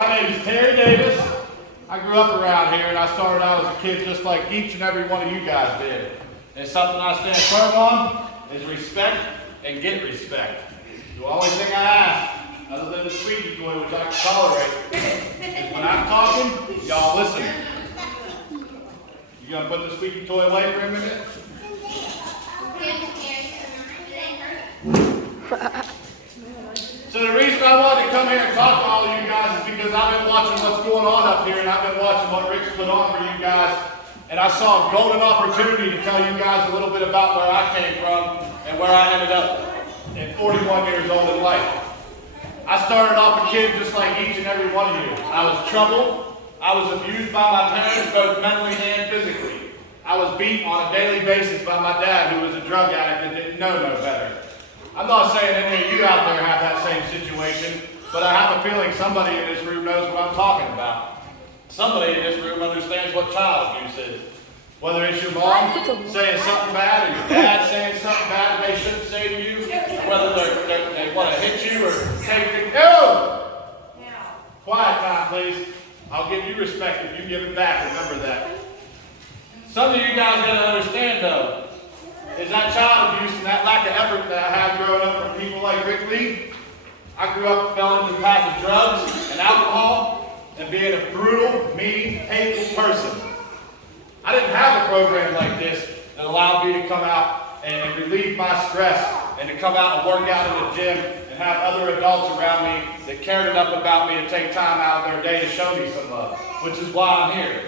My name is Terry Davis. I grew up around here and I started out as a kid just like each and every one of you guys did. And something I stand firm on is respect and get respect. The only thing I ask, other than the squeaky toy, which I can tolerate, is when I'm talking, y'all listen. You gonna put the squeaky toy away for a minute? So the reason I wanted to come here and talk to all of you guys is because I've been watching what's going on up here, and I've been watching what Rick's put on for you guys, and I saw a golden opportunity to tell you guys a little bit about where I came from and where I ended up at 41 years old in life. I started off a kid just like each and every one of you. I was troubled. I was abused by my parents, both mentally and physically. I was beat on a daily basis by my dad, who was a drug addict and didn't know no better. I'm not saying any of you out there have that same situation, but I have a feeling somebody in this room knows what I'm talking about. Somebody in this room understands what child abuse is. Whether it's your mom saying something bad or your dad saying something bad they shouldn't say to you, whether they want to hit you or say to you, no! Quiet time, please. I'll give you respect if you give it back. Remember that. Some of you guys got to understand, though, is that child abuse and that lack of effort that I had growing up from people like Rick Lee. I grew up fell into the path of drugs and alcohol and being a brutal, mean, hateful person. I didn't have a program like this that allowed me to come out and relieve my stress and to come out and work out in the gym and have other adults around me that cared enough about me to take time out of their day to show me some love, which is why I'm here.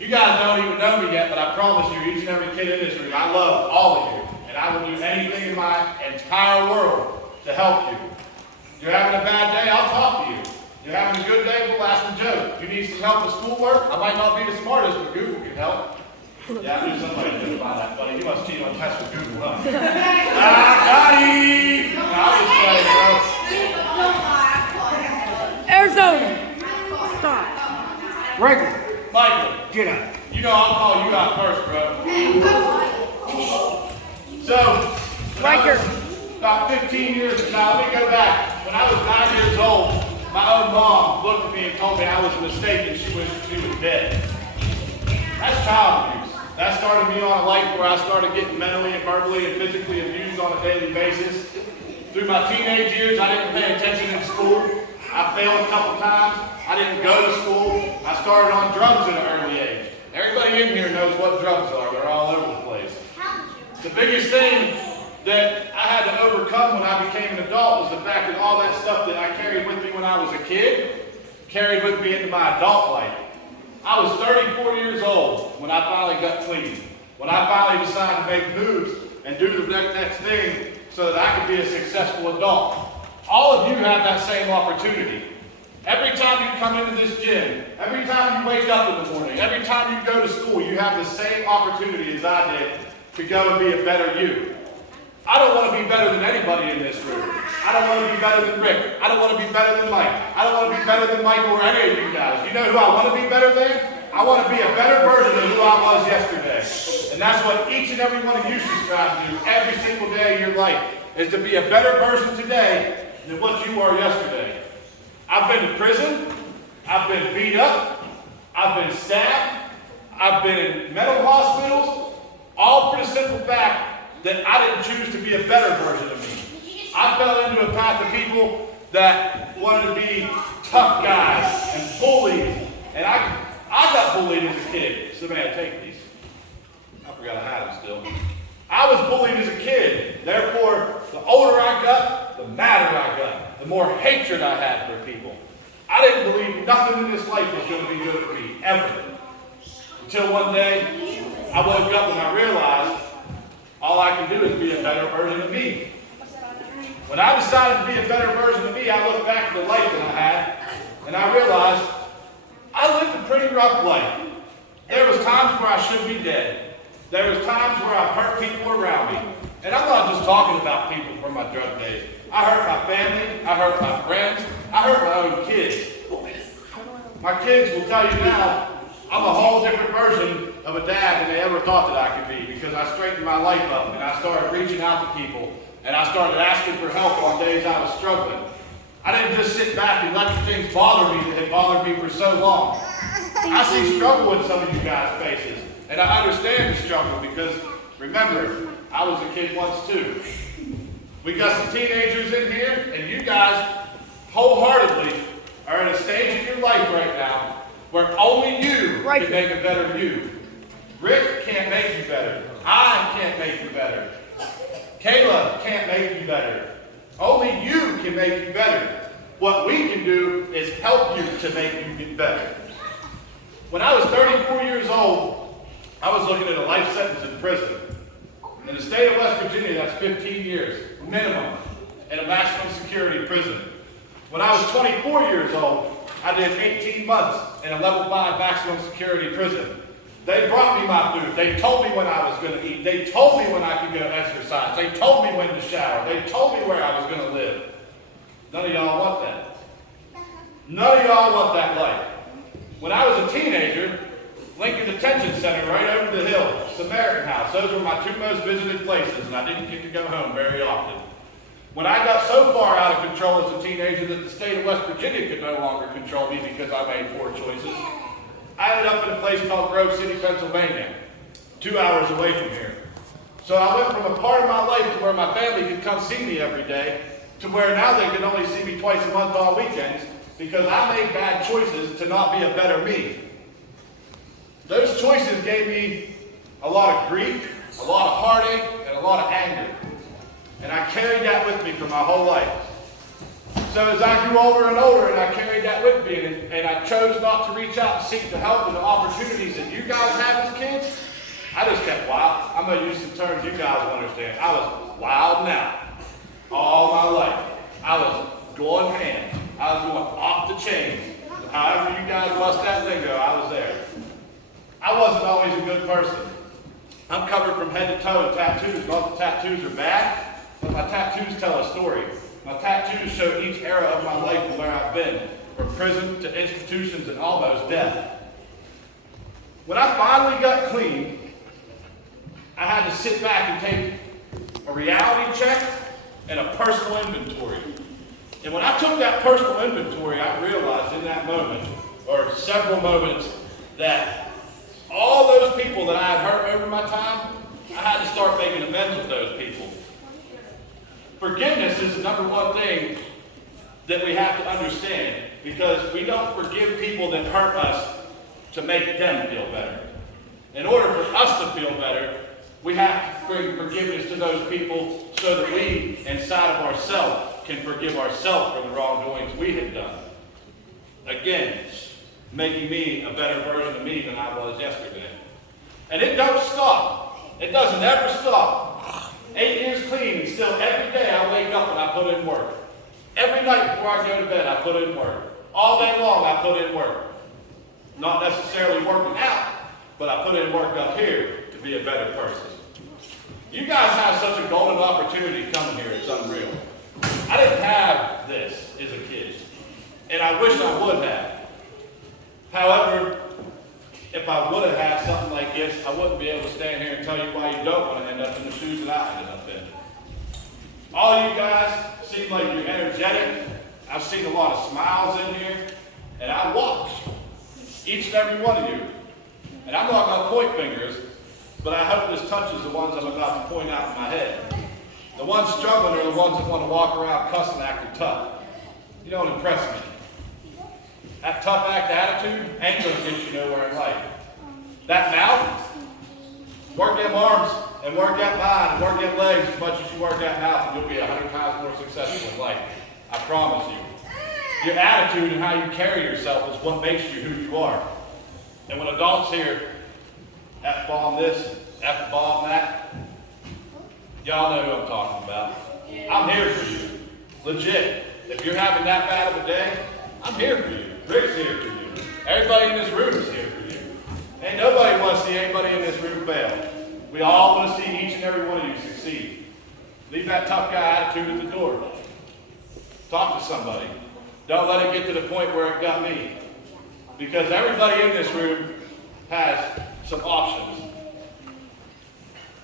You guys don't even know me yet, but I promise you, each and every kid in this room, I love all of you, and I will do anything in my entire world to help you. You're having a bad day, I'll talk to you. You're having a good day, we'll ask a joke. You need some help with schoolwork? I might not be the smartest, but Google can help. Yeah, I knew somebody didn't find that funny. You must cheat on tests with Google, huh? Got him! Arizona. Stop. Michael. Michael, Get up. you know I'll call you out first, bro. So, Riker. about 15 years ago, now let me go back. When I was 9 years old, my own mom looked at me and told me I was a mistake and she wished she was dead. That's child abuse. That started me on a life where I started getting mentally and verbally and physically abused on a daily basis. Through my teenage years, I didn't pay attention in school. I failed a couple times. I didn't go to school. I started on drugs at an early age. Everybody in here knows what drugs are. They're all over the place. The biggest thing that I had to overcome when I became an adult was the fact that all that stuff that I carried with me when I was a kid carried with me into my adult life. I was 34 years old when I finally got clean. When I finally decided to make moves and do the next thing so that I could be a successful adult. All of you have that same opportunity. Every time you come into this gym, every time you wake up in the morning, every time you go to school, you have the same opportunity as I did to go and be a better you. I don't want to be better than anybody in this room. I don't want to be better than Rick. I don't want to be better than Mike. I don't want to be better than Michael or any of you guys. You know who I want to be better than? I want to be a better version of who I was yesterday. And that's what each and every one of you should strive to do every single day of your life, is to be a better version today than what you were yesterday. I've been to prison. I've been beat up. I've been stabbed. I've been in mental hospitals, all for the simple fact that I didn't choose to be a better version of me. I fell into a path of people that wanted to be tough guys and bullies. And I got bullied as a kid. Somebody take these. I forgot I had them still. I was bullied as a kid. Therefore, the older I got, the madder I got. The more hatred I had for people. I didn't believe nothing in this life was going to be good for me, ever. Until one day, I woke up and I realized all I can do is be a better version of me. When I decided to be a better version of me, I looked back at the life that I had, and I realized I lived a pretty rough life. There was times where I should be dead. There was times where I hurt people around me. And I'm not just talking about people from my drug days. I hurt my family, I hurt my friends, I hurt my own kids. My kids will tell you now, I'm a whole different version of a dad than they ever thought that I could be, because I straightened my life up and I started reaching out to people and I started asking for help on days I was struggling. I didn't just sit back and let the things bother me that had bothered me for so long. I see struggle in some of you guys' faces, and I understand the struggle because, remember, I was a kid once too. We got some teenagers in here, and you guys wholeheartedly are at a stage in your life right now where only you can make a better you. Rick can't make you better. I can't make you better. Kayla can't make you better. Only you can make you better. What we can do is help you to make you get better. When I was 34 years old, I was looking at a life sentence in prison. In the state of West Virginia, that's 15 years, minimum, in a maximum security prison. When I was 24 years old, I did 18 months in a level 5 maximum security prison. They brought me my food. They told me when I was going to eat. They told me when I could go exercise. They told me when to shower. They told me where I was going to live. None of y'all want that. None of y'all want that life. When I was a teenager, Lincoln Detention Center right over the hill, Samaritan House, those were my two most visited places, and I didn't get to go home very often. When I got so far out of control as a teenager that the state of West Virginia could no longer control me because I made poor choices, I ended up in a place called Grove City, Pennsylvania, 2 hours away from here. So I went from a part of my life to where my family could come see me every day to where now they can only see me twice a month on weekends because I made bad choices to not be a better me. Those choices gave me a lot of grief, a lot of heartache, and a lot of anger. And I carried that with me for my whole life. So as I grew older and older, and I carried that with me, and I chose not to reach out and seek the help and the opportunities that you guys have as kids, I just kept wild. I'm going to use some terms you guys will understand. I was wild now. All my life. I was going ham. I was going off the chain. However you guys bust that lingo, I was there. I wasn't always a good person. I'm covered from head to toe in tattoos. Not that tattoos are bad, but my tattoos tell a story. My tattoos show each era of my life and where I've been, from prison to institutions and almost death. When I finally got clean, I had to sit back and take a reality check and a personal inventory. And when I took that personal inventory, I realized in that moment, or several moments, that all those people that I had hurt over my time, I had to start making amends with those people. Forgiveness is the number one thing that we have to understand, because we don't forgive people that hurt us to make them feel better. In order for us to feel better, we have to bring forgiveness to those people so that we, inside of ourselves, can forgive ourselves for the wrongdoings we had done. Again, making me a better version of me than I was yesterday. And it don't stop. It doesn't ever stop. 8 years clean, and still every day I wake up and I put in work. Every night before I go to bed, I put in work. All day long, I put in work. Not necessarily working out, but I put in work up here to be a better person. You guys have such a golden opportunity coming here, it's unreal. I didn't have this as a kid, and I wish I would have. However, if I would have had something like this, I wouldn't be able to stand here and tell you why you don't want to end up in the shoes that I ended up in. All you guys seem like you're energetic. I've seen a lot of smiles in here, and I watch each and every one of you. And I'm not going to point fingers, but I hope this touches the ones I'm about to point out in my head. The ones struggling are the ones that want to walk around cussing, acting tough. You don't impress me. That tough act attitude ain't going to get you nowhere in life. That mouth, work them arms and work that mind and work them legs as much as you work that mouth, and you'll be 100 times more successful in life. I promise you. Your attitude and how you carry yourself is what makes you who you are. And when adults hear F-bomb this, F-bomb that, y'all know who I'm talking about. I'm here for you. Legit. If you're having that bad of a day, I'm here for you. Rick's here for you. Everybody in this room is here for you. Ain't nobody wants to see anybody in this room fail. We all want to see each and every one of you succeed. Leave that tough guy attitude at the door. Talk to somebody. Don't let it get to the point where it got me. Because everybody in this room has some options.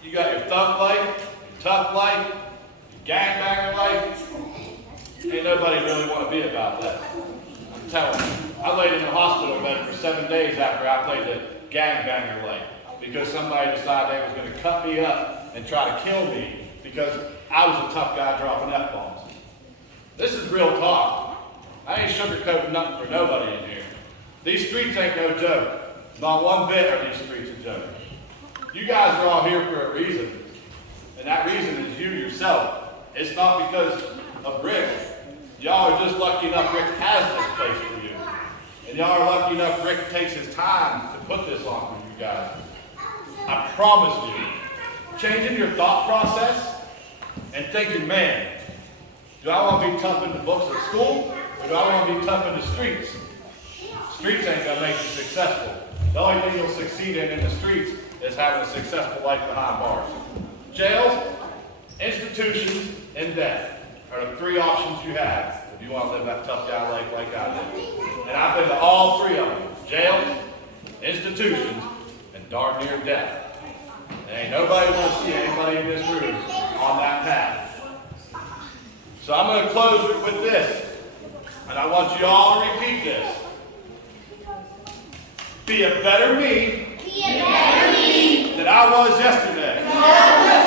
You got your thug life, your tough life, your gangbanger life, Ain't nobody really want to be about that. I'm telling you. I laid in the hospital bed for 7 days after I played the gangbanger leg because somebody decided they was going to cut me up and try to kill me because I was a tough guy dropping F-bombs. This is real talk. I ain't sugarcoating nothing for nobody in here. These streets ain't no joke. Not one bit are these streets a joke. You guys are all here for a reason, and that reason is you yourself. It's not because of Rick. Y'all are just lucky enough Rick has this place for you. And y'all are lucky enough Rick takes his time to put this on for you guys. I promise you, changing your thought process and thinking, man, do I want to be tough in the books at school, or do I want to be tough in the streets? Streets ain't going to make you successful. The only thing you'll succeed in the streets is having a successful life behind bars. Jails, institutions, and death are the three options you have if you want to live that tough guy life like I did. And I've been to all three of them. Jails, institutions, and darn near death. And ain't nobody want to see anybody in this room on that path. So I'm going to close it with this. And I want you all to repeat this. Be a better me than I was yesterday.